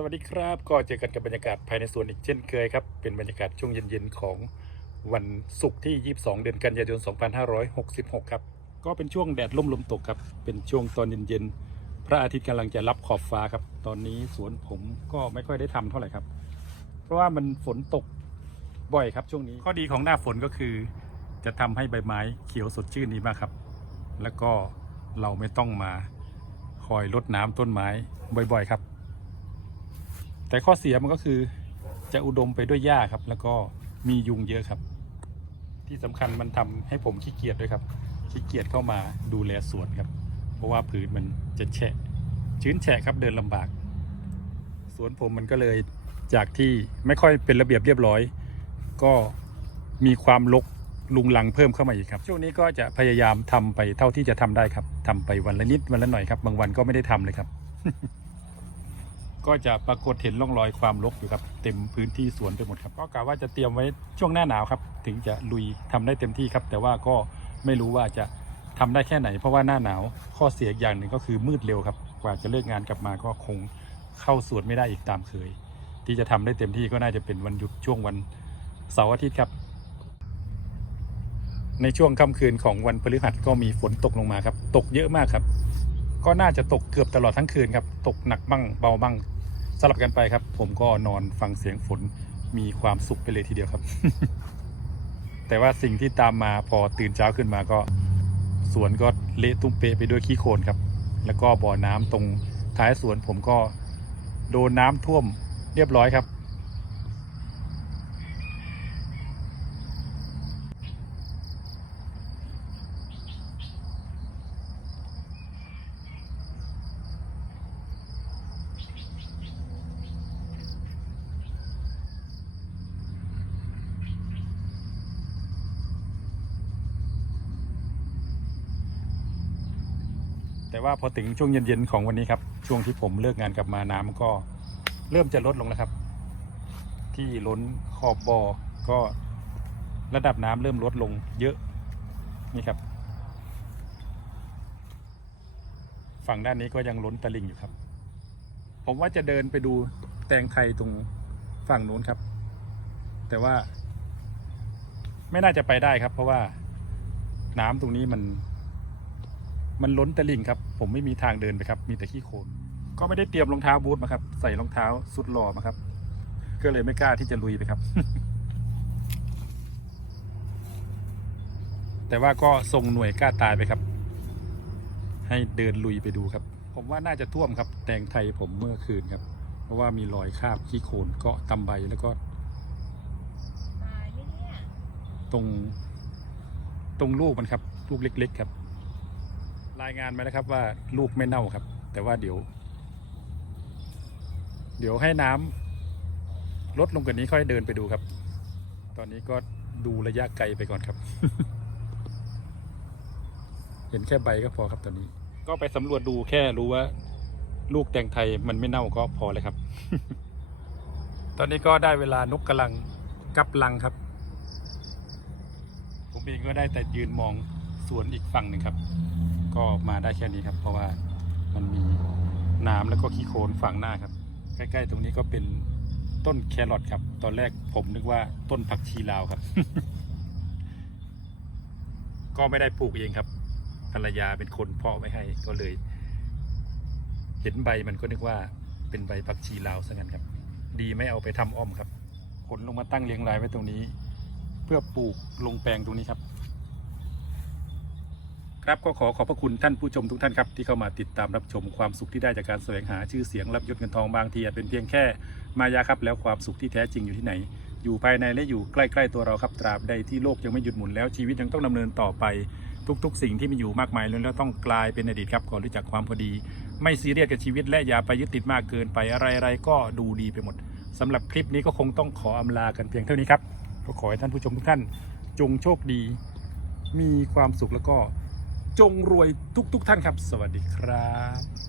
สวัสดีครับ ก็เจอกันกับบรรยากาศภายในสวนอีกเช่นเคยครับ เป็นบรรยากาศช่วงเย็นๆของวันศุกร์ที่ 22 เดือนกันยายน 2566 ครับ ก็เป็นช่วงแดดล่มลมตกครับ เป็นช่วงตอนเย็นๆ พระอาทิตย์กำลังจะรับขอบฟ้าครับ ตอนนี้สวนผมก็ไม่ค่อยได้ทำเท่าไหร่ครับ เพราะว่ามันฝนตกบ่อยครับช่วงนี้ ข้อดีของหน้าฝนก็คือ จะทำให้ใบไม้เขียวสดชื่นดีมากครับ แล้วก็เราไม่ต้องมาคอยรดน้ำต้นไม้บ่อย ๆ ครับ แต่ข้อเสียมันก็คือจะอุดมไปด้วยหญ้าครับ แล้วก็มียุงเยอะครับ ที่สำคัญมันทำให้ผมขี้เกียจด้วยครับขี้เกียจเข้ามาดูแลสวนครับ เพราะว่าผืนมันจะแฉะชื้นแฉะครับเดินลำบาก สวนผมมันก็เลยจากที่ไม่ค่อยเป็นระเบียบเรียบร้อย ก็มีความรกลุงลังเพิ่มเข้ามาอีกครับ ช่วงนี้ก็จะพยายามทำไปเท่าที่จะทำได้ครับทำไปวันละนิดวันละหน่อยครับ บางวันก็ไม่ได้ทำเลยครับ ก็จะปรากฏเห็นร่องรอยความรกอยู่ครับ เต็มพื้นที่สวนไปหมดครับ ก็กะว่าจะเตรียมไว้ช่วงหน้าหนาวครับ ถึงจะลุยทำได้เต็มที่ครับ แต่ว่าก็ไม่รู้ว่าจะทำได้แค่ไหน เพราะว่าหน้าหนาวข้อเสียอีกอย่างหนึ่งก็คือมืดเร็วครับ กว่าจะเลิกงานกลับมาก็คงเข้าสวนไม่ได้อีกตามเคย ที่จะทำได้เต็มที่ก็น่าจะเป็นวันหยุดช่วงวันเสาร์อาทิตย์ครับ ในช่วงค่ำคืนของวันพฤหัสก็มีฝนตกลงมาครับ ตกเยอะมากครับ ก็น่าจะตกเกือบตลอดทั้งคืนครับ ตกหนักบ้างเบาบ้าง สลับกันไปครับ ผมก็นอนฟังเสียงฝนมีความสุขไปเลยทีเดียวครับ แต่ว่าสิ่งที่ตามมาพอตื่นเช้าขึ้นมาก็สวนก็เละตุ้มเปะไปด้วยขี้โคลนครับ แล้วก็บ่อน้ำตรงท้ายสวนผมก็โดนน้ำท่วมเรียบร้อยครับ แต่ว่าพอถึงช่วงเย็นๆของวันนี้ครับ ช่วงที่ผมเลิกงานกลับมาน้ำก็เริ่มจะลดลงแล้วครับ ที่ล้นขอบบ่อก็ระดับน้ำเริ่มลดลงเยอะนี่ครับ ฝั่งด้านนี้ก็ยังล้นตลิ่งอยู่ครับ ผมว่าจะเดินไปดูแตงไทยตรงฝั่งนู้นครับ แต่ว่า ไม่น่าจะไปได้ครับ เพราะว่าน้ำตรงนี้มัน มันล้นตลิ่งครับ ผมไม่มีทางเดินไปครับ มีแต่ขี้โคลนก็ไม่ได้เตรียมรองเท้าบูทมาครับ ใส่รองเท้าสุดหล่อมาครับ ก็เลยไม่กล้าที่จะลุยไปครับ แต่ว่าก็ส่งหน่วยกล้าตายไปครับ ให้เดินลุยไปดูครับ ผมว่าน่าจะท่วมครับแตงไทยผมเมื่อคืนครับ เพราะว่ามีรอยคราบขี้โคลนเกาะตำใบแล้วก็ตรงตรงลูกมันครับ ลูกเล็ก ๆ ครับ รายงานมาแล้วครับว่าลูกไม่เน่าครับ แต่ว่าเดี๋ยว เดี๋ยวให้น้ำลดลงกว่านี้ค่อยเดินไปดูครับ ตอนนี้ก็ดูระยะไกลไปก่อนครับ เห็นแค่ใบก็พอครับตอนนี้ ก็ไปสำรวจดูแค่รู้ว่า ลูกแตงไทยมันไม่เน่าก็พอเลยครับ ตอนนี้ก็ได้เวลานกกำลังกับลังครับ ผมเองก็ได้แต่ยืนมอง สวนอีกฝั่งหนึ่งครับ ก็มาได้แค่นี้ครับ เพราะว่ามันมีน้ำแล้วก็ขี้โคลนฝั่งหน้าครับ ใกล้ๆ ตรงนี้ก็เป็นต้นแครอทครับ ตอนแรกผมนึกว่าต้นผักชีลาวครับ ก็ไม่ได้ปลูกเองครับภรรยาเป็นคนเพาะไว้ให้ก็เลย เห็นใบมันก็นึกว่าเป็นใบผักชีลาวซะงั้นครับ ดีไม่เอาไปทำอ้อมครับขนลงมาตั้งเรียงรายไว้ตรงนี้ เพื่อปลูกลงแปลงตรงนี้ครับ ครับก็ขอขอบพระคุณท่านผู้ชมทุกท่านครับที่เข้ามาติดตามรับชมความสุขที่ได้จากการแสวงหาชื่อเสียงรับยศเงินทองบางทีอาจเป็นเพียงแค่มายาครับแล้วความสุขที่แท้จริงอยู่ที่ไหน อยู่ภายในและอยู่ใกล้ๆตัวเราครับตราบใดที่โลกยังไม่หยุดหมุนแล้วชีวิตยังต้องดำเนินต่อไปทุกๆ สิ่งที่มีอยู่มากมายล้วนแล้วต้องกลายเป็นอดีตครับขอนรู้จักความพอดี ไม่ซีเรียสกับชีวิตและอย่าไปยึดติดมากเกินไปอะไรๆก็ดูดีไปหมดสำหรับคลิปนี้ก็คงต้องขออำลากันเพียงเท่านี้ครับก็ขอให้ท่านผู้ชมทุกท่าน จงโชคดี มีความสุขแล้วก็ จงรวยทุกๆทท่านครับ สวัสดีครับ